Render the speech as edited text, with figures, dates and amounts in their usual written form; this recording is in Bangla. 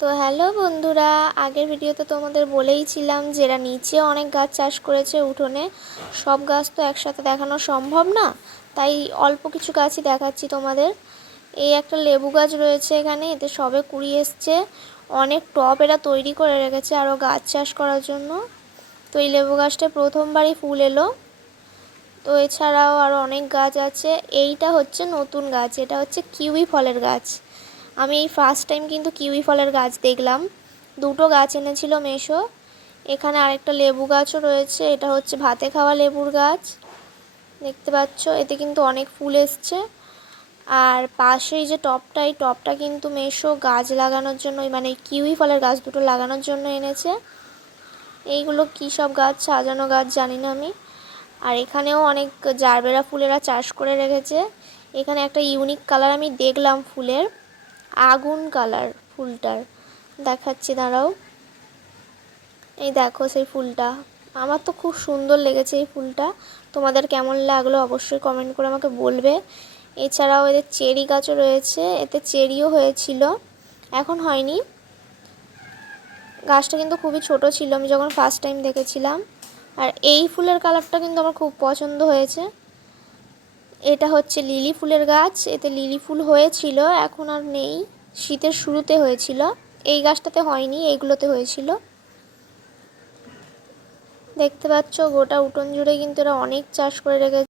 তো হ্যালো বন্ধুরা, আগের ভিডিওতে তোমাদের বলেইছিলাম যে এরা নিচে অনেক গাছ চাষ করেছে উঠোনে। সব গাছ তো একসাথে দেখানো সম্ভব না, তাই অল্প কিছু গাছই দেখাচ্ছি তোমাদের। এই একটা লেবু গাছ রয়েছে এখানে, এতে সবে কুড়ি এসছে। অনেক টব এরা তৈরি করে রেখেছে আরও গাছ চাষ করার জন্য। তো এই লেবু গাছটা প্রথমবারই ফুল এলো। তো এছাড়াও আরও অনেক গাছ আছে। এইটা হচ্ছে নতুন গাছ, এটা হচ্ছে কিউই ফলের গাছ। আমি এই ফার্স্ট টাইম কিন্তু কিউই ফলের গাছ দেখলাম। দুটো গাছ এনেছিল মেশো। এখানে আরেকটা লেবু গাছও রয়েছে, এটা হচ্ছে ভাতে খাওয়া লেবুর গাছ। দেখতে পাচ্ছ, এতে কিন্তু অনেক ফুল এসছে। আর পাশেই যে টবটা, এই টবটা কিন্তু মেশো গাছ লাগানোর জন্য, মানে কিউই ফলের গাছ দুটো লাগানোর জন্য এনেছে। এইগুলো কী সব গাছ, সাজানো গাছ জানি না আমি। আর এখানেও অনেক জারবেরা ফুলেরা চাষ করে রেখেছে। এখানে একটা ইউনিক কালার আমি দেখলাম ফুলের, আগুন কালার ফুলটার, দেখাচ্ছি দাঁড়াও। এই দেখো সেই ফুলটা, আমার তো খুব সুন্দর লেগেছে এই ফুলটা। তোমাদের কেমন লাগলো অবশ্যই কমেন্ট করে আমাকে বলবে। এছাড়াও এদের চেরি গাছও রয়েছে, এতে চেরিও হয়েছিল, এখন হয়নি। গাছটা কিন্তু খুবই ছোট ছিল আমি যখন ফার্স্ট টাইম দেখেছিলাম। আর এই ফুলের কালারটা কিন্তু আমার খুব পছন্দ হয়েছে। এটা হচ্ছে লিলি ফুলের গাছ, এতে লিলি ফুল হয়েছিল, এখন আর নেই। শীতের শুরুতে হয়েছিল, এই গাছটাতে হয়নি, এইগুলোতে হয়েছিল। দেখতে পাচ্ছ গোটা উঠোন জুড়ে কিন্তু এরা অনেক চাষ করে রেখেছে।